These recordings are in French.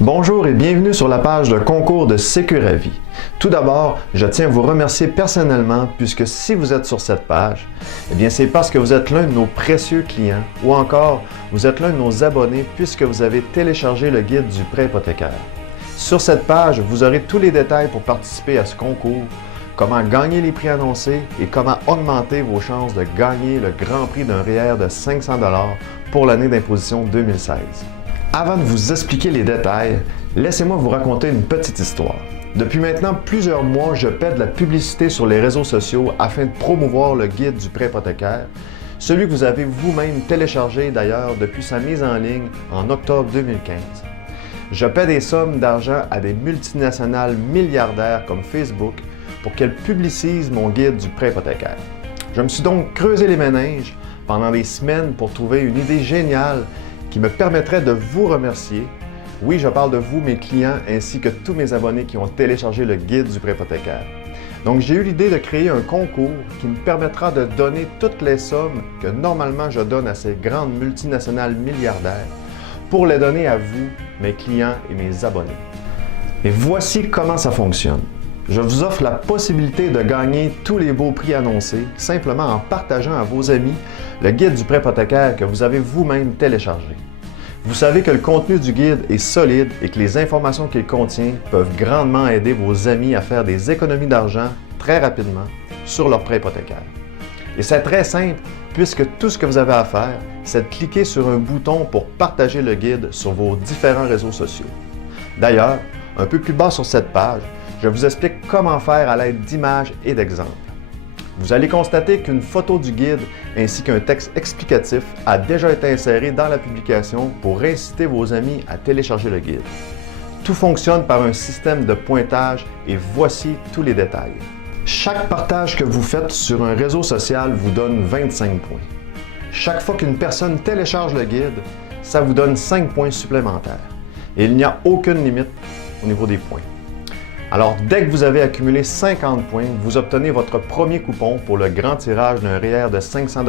Bonjour et bienvenue sur la page de concours de Sécuravis. Tout d'abord, je tiens à vous remercier personnellement puisque si vous êtes sur cette page, c'est parce que vous êtes l'un de nos précieux clients ou encore vous êtes l'un de nos abonnés puisque vous avez téléchargé le guide du prêt hypothécaire. Sur cette page, vous aurez tous les détails pour participer à ce concours, comment gagner les prix annoncés et comment augmenter vos chances de gagner le grand prix d'un REER de 500 $ pour l'année d'imposition 2016. Avant de vous expliquer les détails, laissez-moi vous raconter une petite histoire. Depuis maintenant plusieurs mois, je paie de la publicité sur les réseaux sociaux afin de promouvoir le guide du prêt hypothécaire, celui que vous avez vous-même téléchargé d'ailleurs depuis sa mise en ligne en octobre 2015. Je paie des sommes d'argent à des multinationales milliardaires comme Facebook pour qu'elles publicisent mon guide du prêt hypothécaire. Je me suis donc creusé les méninges pendant des semaines pour trouver une idée géniale qui me permettrait de vous remercier. Oui, je parle de vous, mes clients, ainsi que tous mes abonnés qui ont téléchargé le guide du prêt hypothécaire. Donc, j'ai eu l'idée de créer un concours qui me permettra de donner toutes les sommes que normalement je donne à ces grandes multinationales milliardaires pour les donner à vous, mes clients et mes abonnés. Et voici comment ça fonctionne. Je vous offre la possibilité de gagner tous les beaux prix annoncés simplement en partageant à vos amis le guide du prêt hypothécaire que vous avez vous-même téléchargé. Vous savez que le contenu du guide est solide et que les informations qu'il contient peuvent grandement aider vos amis à faire des économies d'argent très rapidement sur leur prêt hypothécaire. Et c'est très simple puisque tout ce que vous avez à faire, c'est de cliquer sur un bouton pour partager le guide sur vos différents réseaux sociaux. D'ailleurs, un peu plus bas sur cette page, je vous explique comment faire à l'aide d'images et d'exemples. Vous allez constater qu'une photo du guide ainsi qu'un texte explicatif a déjà été inséré dans la publication pour inciter vos amis à télécharger le guide. Tout fonctionne par un système de pointage et voici tous les détails. Chaque partage que vous faites sur un réseau social vous donne 25 points. Chaque fois qu'une personne télécharge le guide, ça vous donne 5 points supplémentaires. Et il n'y a aucune limite au niveau des points. Alors, dès que vous avez accumulé 50 points, vous obtenez votre premier coupon pour le grand tirage d'un REER de 500 $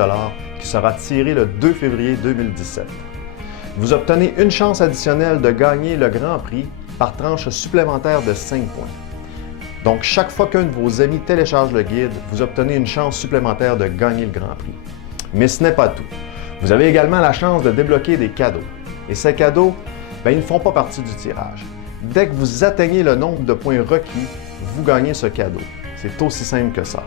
qui sera tiré le 2 février 2017. Vous obtenez une chance additionnelle de gagner le grand prix par tranche supplémentaire de 5 points. Donc, chaque fois qu'un de vos amis télécharge le guide, vous obtenez une chance supplémentaire de gagner le grand prix. Mais ce n'est pas tout. Vous avez également la chance de débloquer des cadeaux. Et ces cadeaux, ils ne font pas partie du tirage. Dès que vous atteignez le nombre de points requis, vous gagnez ce cadeau. C'est aussi simple que ça.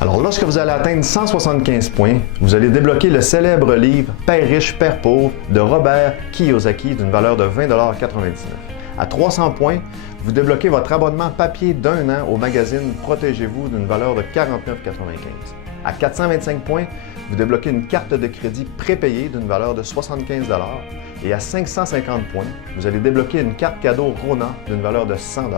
Alors, lorsque vous allez atteindre 175 points, vous allez débloquer le célèbre livre « Père riche, Père pauvre » de Robert Kiyosaki d'une valeur de 20,99 $. À 300 points, vous débloquez votre abonnement papier d'1 an au magazine Protégez-vous d'une valeur de 49,95 $. À 425 points, vous débloquez une carte de crédit prépayée d'une valeur de 75 $. Et à 550 points, vous allez débloquer une carte cadeau Rona d'une valeur de 100 $.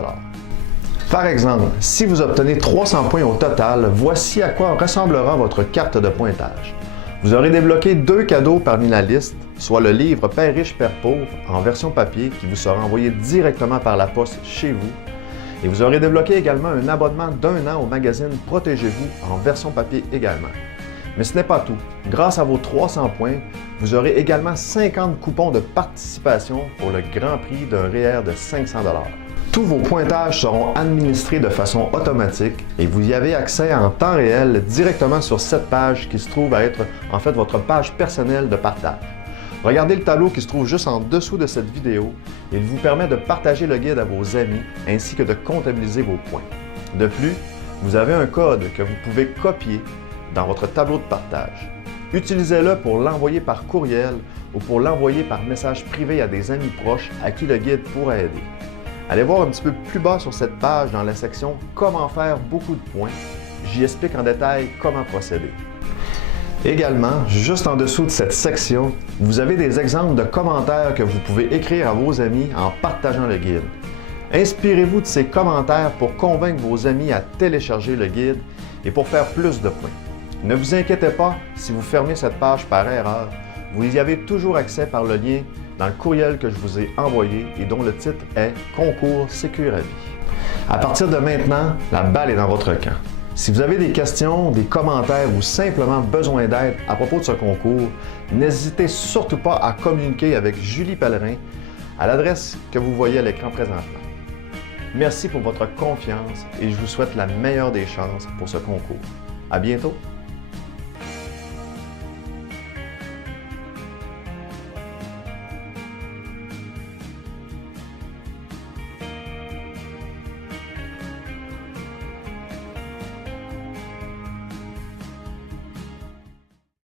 Par exemple, si vous obtenez 300 points au total, voici à quoi ressemblera votre carte de pointage. Vous aurez débloqué 2 cadeaux parmi la liste, soit le livre Père riche, Père pauvre en version papier qui vous sera envoyé directement par la poste chez vous. Et vous aurez débloqué également un abonnement d'1 an au magazine Protégez-vous en version papier également. Mais ce n'est pas tout. Grâce à vos 300 points, vous aurez également 50 coupons de participation pour le grand prix d'un REER de 500 $. Tous vos pointages seront administrés de façon automatique et vous y avez accès en temps réel directement sur cette page qui se trouve à être en fait votre page personnelle de partage. Regardez le tableau qui se trouve juste en dessous de cette vidéo. Il vous permet de partager le guide à vos amis ainsi que de comptabiliser vos points. De plus, vous avez un code que vous pouvez copier dans votre tableau de partage. Utilisez-le pour l'envoyer par courriel ou pour l'envoyer par message privé à des amis proches à qui le guide pourrait aider. Allez voir un petit peu plus bas sur cette page dans la section « Comment faire beaucoup de points ». J'y explique en détail comment procéder. Également, juste en dessous de cette section, vous avez des exemples de commentaires que vous pouvez écrire à vos amis en partageant le guide. Inspirez-vous de ces commentaires pour convaincre vos amis à télécharger le guide et pour faire plus de points. Ne vous inquiétez pas si vous fermez cette page par erreur, vous y avez toujours accès par le lien dans le courriel que je vous ai envoyé et dont le titre est « Concours Sécuravis ». À partir de maintenant, la balle est dans votre camp. Si vous avez des questions, des commentaires ou simplement besoin d'aide à propos de ce concours, n'hésitez surtout pas à communiquer avec Julie Pellerin à l'adresse que vous voyez à l'écran présentement. Merci pour votre confiance et je vous souhaite la meilleure des chances pour ce concours. À bientôt!